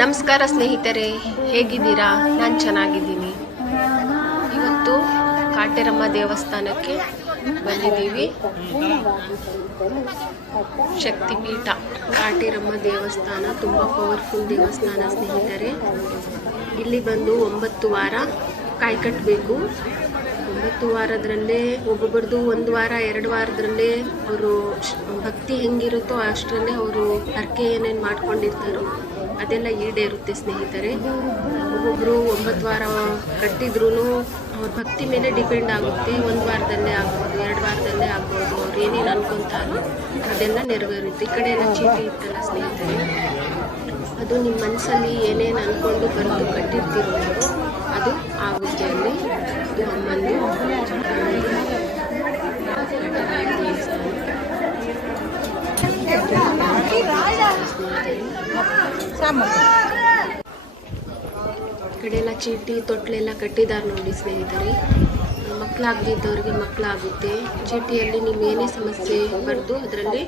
ನಮಸ್ಕಾರ ಸ್ನೇಹಿತರೆ, ಹೇಗಿದ್ದೀರಾ? ನಾನು ಚೆನ್ನಾಗಿದ್ದೀನಿ. ಇವತ್ತು ಕಾಟೇರಮ್ಮ ದೇವಸ್ಥಾನಕ್ಕೆ ಬಂದಿದ್ದೀವಿ. ಶಕ್ತಿಪೀಠ ಕಾಟೇರಮ್ಮ ದೇವಸ್ಥಾನ ತುಂಬ ಪವರ್ಫುಲ್ ದೇವಸ್ಥಾನ ಸ್ನೇಹಿತರೆ. ಇಲ್ಲಿ ಬಂದು 9 ವಾರ ಕಾಯಿ ಕಟ್ಟಬೇಕು. 9 ವಾರದ್ರಲ್ಲೇ ಒಬ್ಬೊಬ್ಬರದು 1 ವಾರ 2 ವಾರದ್ರಲ್ಲೇ ಅವರು ಭಕ್ತಿ ಹೆಂಗಿರುತ್ತೋ ಅಷ್ಟರಲ್ಲೇ ಅವರು ಹರಕೆ ಏನೇನು ಮಾಡ್ಕೊಂಡಿರ್ತಾರೋ ಅದೆಲ್ಲ ಈಡೇರುತ್ತೆ ಸ್ನೇಹಿತರೆ. ಒಬ್ಬೊಬ್ಬರು 9 ವಾರ ಕಟ್ಟಿದ್ರೂ ಅವ್ರ ಭಕ್ತಿ ಮೇಲೆ ಡಿಪೆಂಡ್ ಆಗುತ್ತೆ. 1 ವಾರದಲ್ಲೇ ಆಗ್ಬೋದು, 2 ವಾರದಲ್ಲೇ ಆಗ್ಬೋದು. ಅವ್ರು ಏನೇನು ಅನ್ಕೊತಾರೋ ಅದೆಲ್ಲ ನೆರವೇರುತ್ತೆ. ಈ ಕಡೆ ಎಲ್ಲ ಚೀಟಿ ಇತ್ತಲ್ಲ ಸ್ನೇಹಿತರೆ, ಅದು ನಿಮ್ಮ ಮನಸ್ಸಲ್ಲಿ ಏನೇನು ಅಂದ್ಕೊಂಡು ಬರೆದು ಕಟ್ಟಿರ್ತೀರೋ ಅದು ಆಗುತ್ತೆ. ಅಲ್ಲಿ ಇದು ಅಮ್ಮಂದು ಕಡೆ ಎಲ್ಲ ಚೀಟಿ ತೊಟ್ಲೆಲ್ಲ ಕಟ್ಟಿದ್ದಾರೆ ನೋಡಿ ಸ್ನೇಹಿತರೆ. ಮಕ್ಕಳಾಗದಿದ್ದವ್ರಿಗೆ ಮಕ್ಕಳಾಗುತ್ತೆ. ಚೀಟಿಯಲ್ಲಿ ನೀವು ಏನೇ ಸಮಸ್ಯೆ ಬರೆದು ಅದರಲ್ಲಿ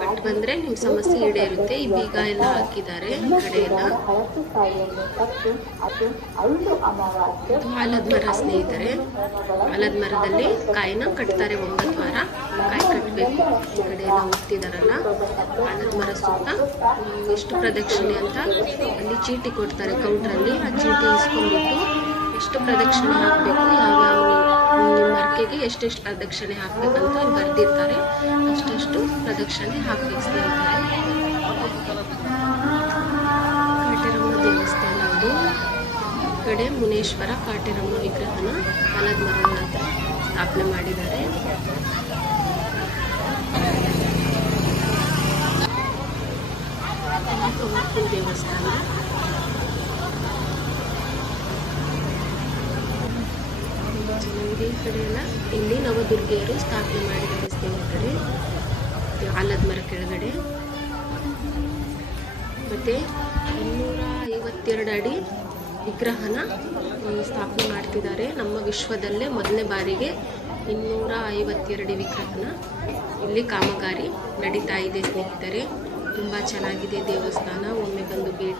ಕಟ್ಟು ಬಂದರೆ ನಿಮ್ಮ ಸಮಸ್ಯೆ ಈಡೇರುತ್ತೆ. ಈ ಬೀಗ ಎಲ್ಲ ಹಾಕಿದ್ದಾರೆ ಕಡೆ ಎಲ್ಲ. ಆಲದ ಮರ ಸ್ನೇಹಿತರೆ, ಆಲದ ಮರದಲ್ಲಿ ಕಾಯಿನ ಕಟ್ತಾರೆ. 9 ವಾರ ಕಾಯಿ ಕಟ್ಟಬೇಕು. ಈ ಕಡೆ ಎಲ್ಲ ಹೋಗ್ತಿದಾರಲ್ಲ, ಆಲದ ಮರ ಸುತ್ತ ಎಷ್ಟು ಪ್ರದಕ್ಷಿಣೆ ಅಂತ ಅಲ್ಲಿ ಚೀಟಿ ಕೊಡ್ತಾರೆ ಕೌಂಟ್ರಲ್ಲಿ. ಆ ಚೀಟಿ ಇಸ್ಕೊಂಡ್ಬಿಟ್ಟು ಎಷ್ಟು ಪ್ರದಕ್ಷಿಣೆ ಹಾಕಬೇಕು, ಯಾವ್ಯಾವ ನಿಮ್ಮ ಹರಕೆಗೆ ಎಷ್ಟೆಷ್ಟು ಪ್ರದಕ್ಷಿಣೆ ಹಾಕಬೇಕಂತ ಅಲ್ಲಿ ಬರೆದಿರ್ತಾರೆ. ಅಷ್ಟಷ್ಟು ಪ್ರದಕ್ಷಿಣೆ ಹಾಕಬೇಕು ಸ್ನೇಹಿತರೆ. ಕಾಟೇರಮ್ಮ ದೇವಸ್ಥಾನ ಅದು. ಕಡೆ ಮುನೇಶ್ವರ ಕಾಟೇರಮ್ಮ ವಿಗ್ರಹನ ಆಲದ ಮರದ ಹತ್ರ ಸ್ಥಾಪನೆ ಮಾಡಿದ್ದಾರೆ. ಪವರ್ಫುಲ್ ದೇವಸ್ಥಾನ. ಚೆನ್ನಾಗಿದೆ. ಈ ಕಡೆ ಎಲ್ಲ ಇಲ್ಲಿ ನವದುರ್ಗೆಯರು ಸ್ಥಾಪನೆ ಮಾಡಿದ್ದಾರೆ ಸ್ನೇಹಿತರೆ, ಆಲದ ಮರ ಕೆಳಗಡೆ. ಮತ್ತು 252 ಅಡಿ ವಿಗ್ರಹನ ಸ್ಥಾಪನೆ ಮಾಡ್ತಿದ್ದಾರೆ. ನಮ್ಮ ವಿಶ್ವದಲ್ಲೇ ಮೊದಲನೇ ಬಾರಿಗೆ 252 ವಿಗ್ರಹನ ಇಲ್ಲಿ ಕಾಮಗಾರಿ ನಡೀತಾ ಇದೆ ಸ್ನೇಹಿತರೆ. ತುಂಬ ಚೆನ್ನಾಗಿದೆ ದೇವಸ್ಥಾನ. ಒಮ್ಮೆ ಬಂದು ಭೇಟಿ